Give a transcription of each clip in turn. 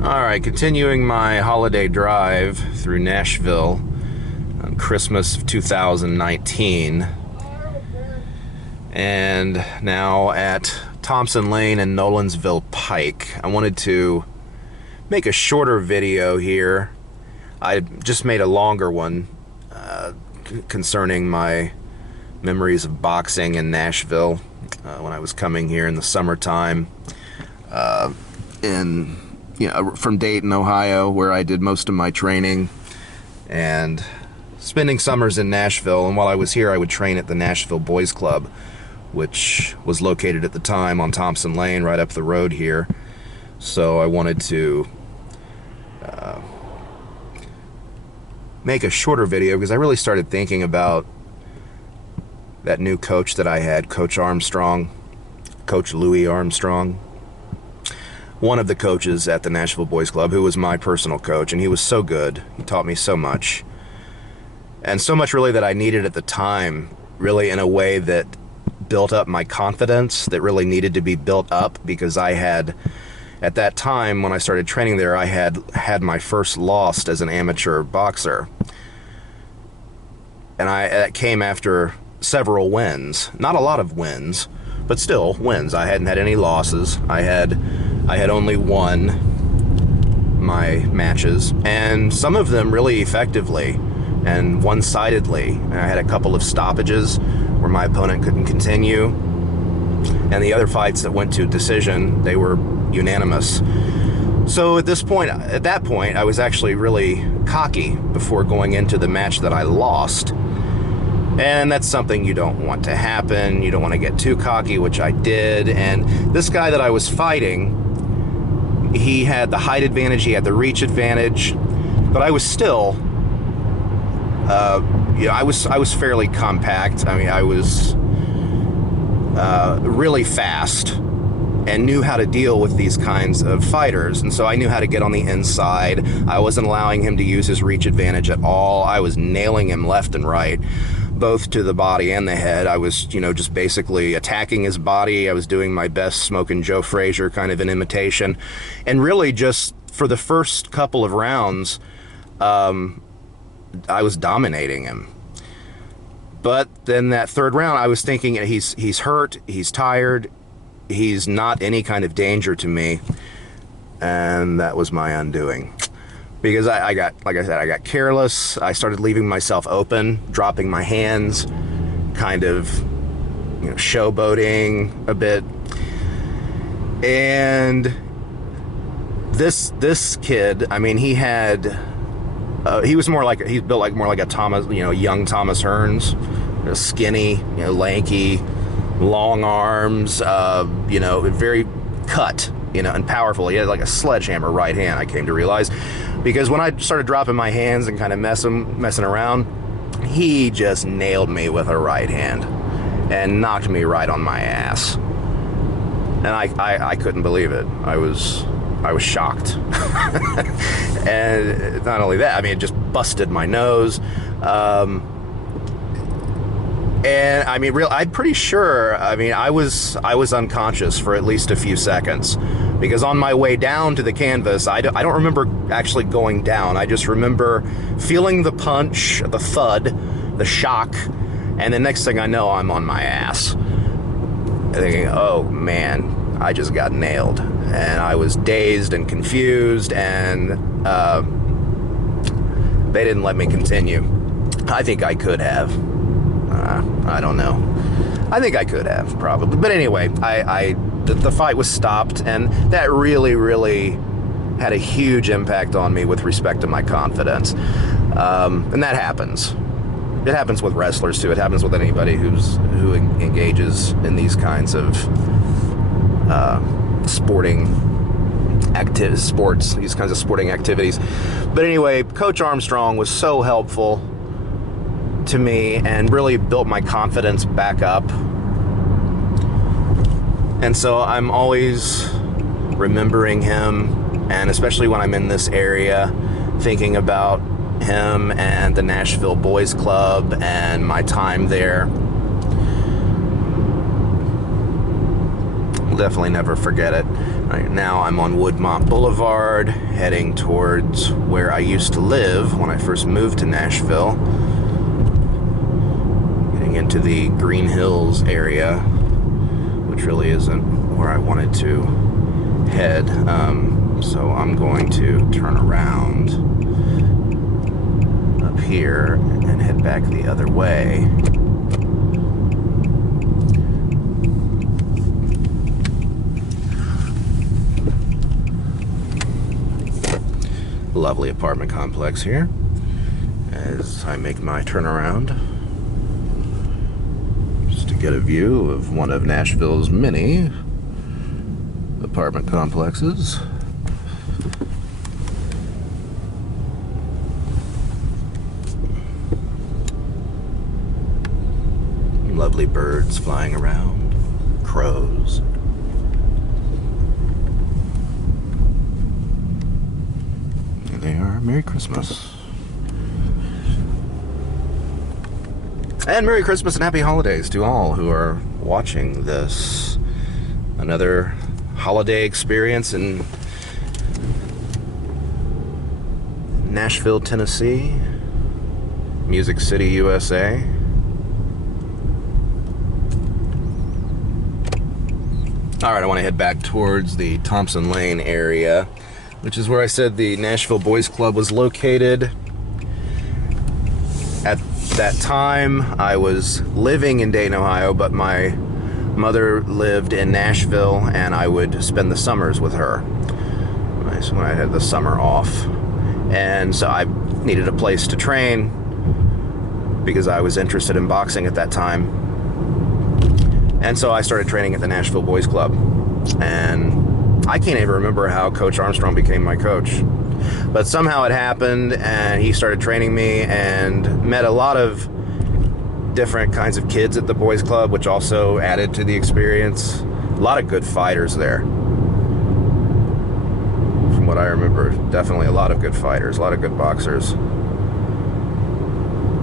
Alright, continuing my holiday drive through Nashville on Christmas of 2019. And now at Thompson Lane and Nolensville Pike. I wanted to make a shorter video here. I just made a longer one concerning my memories of boxing in Nashville when I was coming here in the summertime. From Dayton, Ohio, where I did most of my training, and spending summers in Nashville. And while I was here, I would train at the Nashville Boys Club, which was located at the time on Thompson Lane, right up the road here. So I wanted to make a shorter video because I really started thinking about that new coach that I had, Coach Armstrong, Coach Louis Armstrong. One of the coaches at the Nashville Boys Club, who was my personal coach, and he was so good. He taught me so much. And so much really that I needed at the time, really in a way that built up my confidence, that really needed to be built up, because I had, at that time when I started training there, I had my first loss as an amateur boxer. And that came after several wins. Not a lot of wins, but still wins. I hadn't had any losses. I had only won my matches, and some of them really effectively and one-sidedly. I had a couple of stoppages where my opponent couldn't continue, and the other fights that went to decision, they were unanimous. So at that point, I was actually really cocky before going into the match that I lost. And that's something you don't want to happen. You don't want to get too cocky, which I did. And this guy that I was fighting, he had the height advantage, he had the reach advantage, but I was still, I was fairly compact. I mean, I was really fast and knew how to deal with these kinds of fighters. And so I knew how to get on the inside. I wasn't allowing him to use his reach advantage at all. I was nailing him left and right, both to the body and the head. I was, just basically attacking his body. I was doing my best smoking Joe Frazier kind of an imitation. And really just for the first couple of rounds, I was dominating him. But then that third round, I was thinking he's hurt, he's tired, he's not any kind of danger to me. And that was my undoing. Because I got, like I said, I got careless. I started leaving myself open, dropping my hands, kind of, showboating a bit. And this kid, I mean, he was built more like a Thomas, young Thomas Hearns, skinny, lanky, long arms, very cut, and powerful. He had like a sledgehammer right hand, I came to realize. Because when I started dropping my hands and kind of messing around, he just nailed me with a right hand and knocked me right on my ass. And I couldn't believe it. I was shocked. And not only that, I mean, it just busted my nose. And I mean, I'm pretty sure, I was unconscious for at least a few seconds, because on my way down to the canvas, I don't remember actually going down. I just remember feeling the punch, the thud, the shock, and the next thing I know, I'm on my ass. Thinking, oh man, I just got nailed. And I was dazed and confused, and they didn't let me continue. I think I could have. I don't know. I think I could have, probably. But anyway, the fight was stopped, and that really, really had a huge impact on me with respect to my confidence. And that happens. It happens with wrestlers, too. It happens with anybody who engages in these kinds of these kinds of sporting activities. But anyway, Coach Armstrong was so helpful to me and really built my confidence back up. And so I'm always remembering him, and especially when I'm in this area, thinking about him and the Nashville Boys Club and my time there. We'll definitely never forget it. Right now I'm on Woodmont Blvd, heading towards where I used to live when I first moved to Nashville. Getting into the Green Hills area, which really isn't where I wanted to head. So I'm going to turn around up here and head back the other way. Lovely apartment complex here as I make my turnaround, just to get a view of one of Nashville's many apartment complexes. Lovely birds flying around, crows. There they are. Merry Christmas. And Merry Christmas and Happy Holidays to all who are watching this. Another holiday experience in Nashville, Tennessee, Music City, USA. Alright, I want to head back towards the Thompson Lane area, which is where I said the Nashville Boys Club was located. At that time, I was living in Dayton, Ohio, but my mother lived in Nashville, and I would spend the summers with her when I had the summer off. And so I needed a place to train because I was interested in boxing at that time. And so I started training at the Nashville Boys Club. And I can't even remember how Coach Armstrong became my coach. But somehow it happened, and he started training me and met a lot of different kinds of kids at the Boys Club, which also added to the experience. A lot of good fighters there. From what I remember, definitely a lot of good fighters, a lot of good boxers.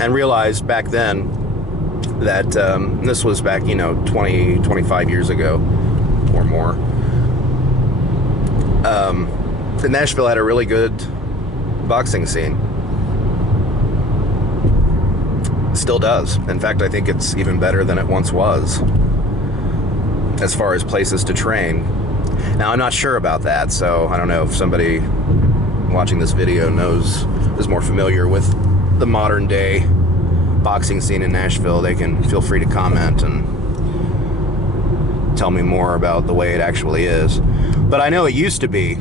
And realized back then that this was back, 20, 25 years ago or more. The Nashville had a really good boxing scene. Still does. In fact, I think it's even better than it once was as far as places to train. Now, I'm not sure about that, so I don't know if somebody watching this video is more familiar with the modern day boxing scene in Nashville. They can feel free to comment and tell me more about the way it actually is. But I know it used to be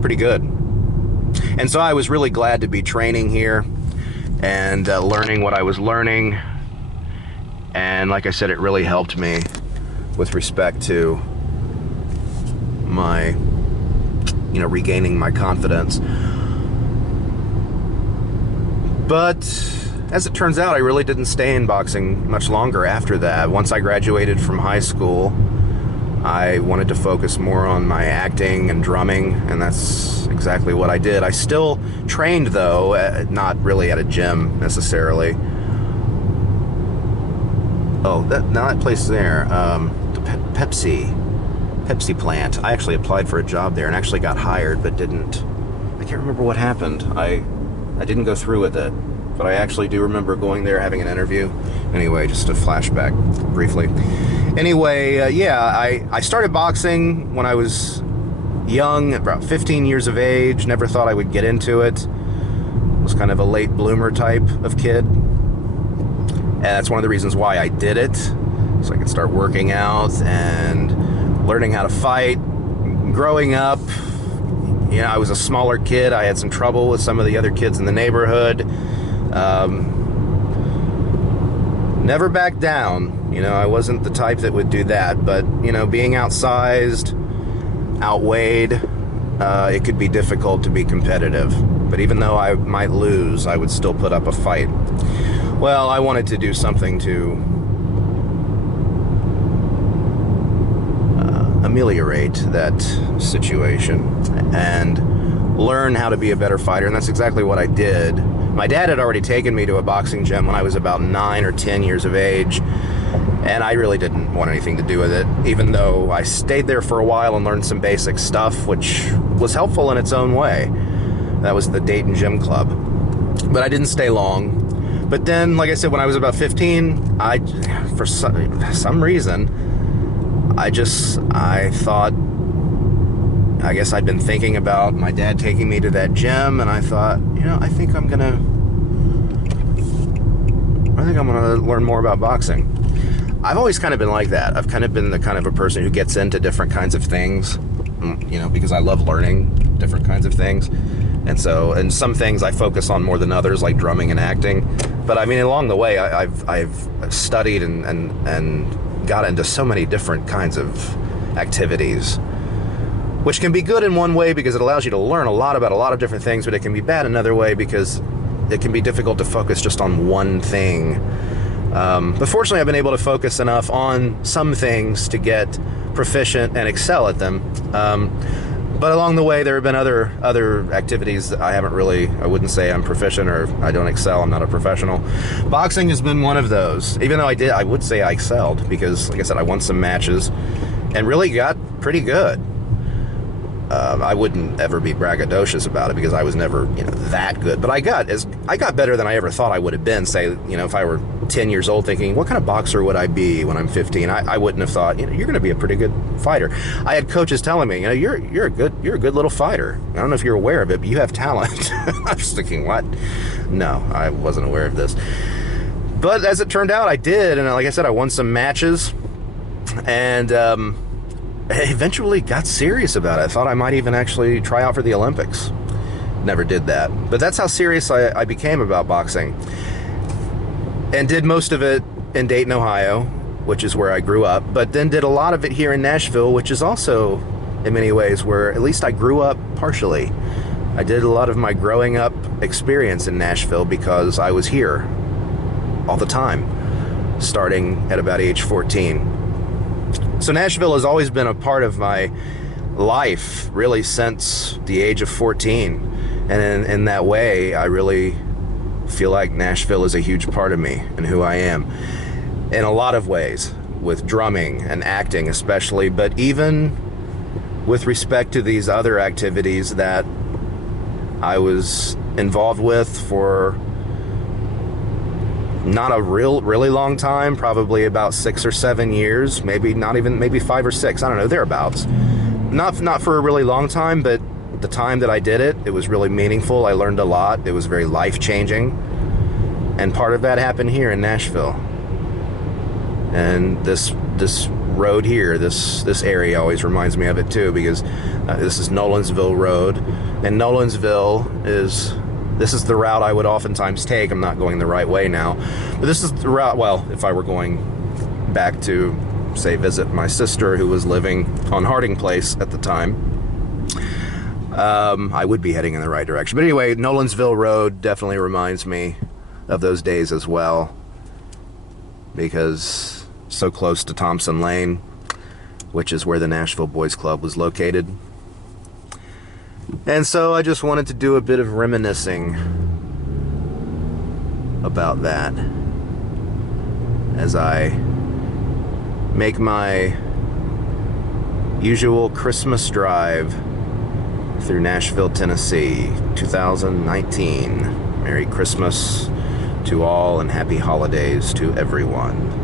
pretty good. And so I was really glad to be training here and learning what I was learning. And like I said, it really helped me with respect to my, regaining my confidence. But as it turns out, I really didn't stay in boxing much longer after that. Once I graduated from high school, I wanted to focus more on my acting and drumming, and that's exactly what I did. I still trained, though, not really at a gym necessarily. Oh, that place there, the Pepsi Plant. I actually applied for a job there and actually got hired, but didn't. I can't remember what happened. I didn't go through with it. But I actually do remember going there, having an interview. Anyway, just a flashback briefly. Anyway, I started boxing when I was young, about 15 years of age. Never thought I would get into it. Was kind of a late bloomer type of kid. And that's one of the reasons why I did it. So I could start working out and learning how to fight. Growing up, I was a smaller kid. I had some trouble with some of the other kids in the neighborhood. Never backed down. I wasn't the type that would do that, but being outsized, outweighed, it could be difficult to be competitive. But even though I might lose, I would still put up a fight. Well, I wanted to do something to ameliorate that situation and learn how to be a better fighter, and that's exactly what I did. My dad had already taken me to a boxing gym when I was about 9 or 10 years of age, And I really didn't want anything to do with it, even though I stayed there for a while and learned some basic stuff, which was helpful in its own way. That was the Dayton Gym Club. But I didn't stay long. But then, like I said, when I was about 15, for some reason, I thought, I guess I'd been thinking about my dad taking me to that gym, and I thought, I think I'm gonna learn more about boxing. I've always kind of been like that. I've kind of been the kind of a person who gets into different kinds of things, because I love learning different kinds of things. And some things I focus on more than others, like drumming and acting. But I mean, along the way, I've studied and got into so many different kinds of activities, which can be good in one way because it allows you to learn a lot about a lot of different things, but it can be bad another way because it can be difficult to focus just on one thing. But fortunately, I've been able to focus enough on some things to get proficient and excel at them. But along the way, there have been other activities that I wouldn't say I'm proficient or I don't excel. I'm not a professional. Boxing has been one of those. Even though I would say I excelled because, like I said, I won some matches and really got pretty good. I wouldn't ever be braggadocious about it because I was never, that good. But I got better than I ever thought I would have been. Say, if I were 10 years old thinking, what kind of boxer would I be when I'm 15? I wouldn't have thought, you're going to be a pretty good fighter. I had coaches telling me, you're a good little fighter. I don't know if you're aware of it, but you have talent. I was thinking, what? No, I wasn't aware of this. But as it turned out, I did. And like I said, I won some matches. And I eventually got serious about it. I thought I might even actually try out for the Olympics. Never did that. But that's how serious I became about boxing. And did most of it in Dayton, Ohio, which is where I grew up, but then did a lot of it here in Nashville, which is also, in many ways, where at least I grew up partially. I did a lot of my growing up experience in Nashville because I was here all the time, starting at about age 14. So Nashville has always been a part of my life, really, since the age of 14. And in that way, I really feel like Nashville is a huge part of me and who I am. In a lot of ways, with drumming and acting especially, but even with respect to these other activities that I was involved with for not a really long time, probably about 6 or 7 years, maybe 5 or 6, I don't know, thereabouts. Not for a really long time, but the time that I did it, it was really meaningful. I learned a lot. It was very life-changing. And part of that happened here in Nashville. And this road here, this area always reminds me of it too, because this is Nolensville Road. And Nolensville this is the route I would oftentimes take. I'm not going the right way now. But this is the route, well, if I were going back to, say, visit my sister who was living on Harding Place at the time, I would be heading in the right direction. But anyway, Nolensville Road definitely reminds me of those days as well, because so close to Thompson Lane, which is where the Nashville Boys Club was located. And so I just wanted to do a bit of reminiscing about that as I make my usual Christmas drive through Nashville, Tennessee, 2019. Merry Christmas to all and happy holidays to everyone.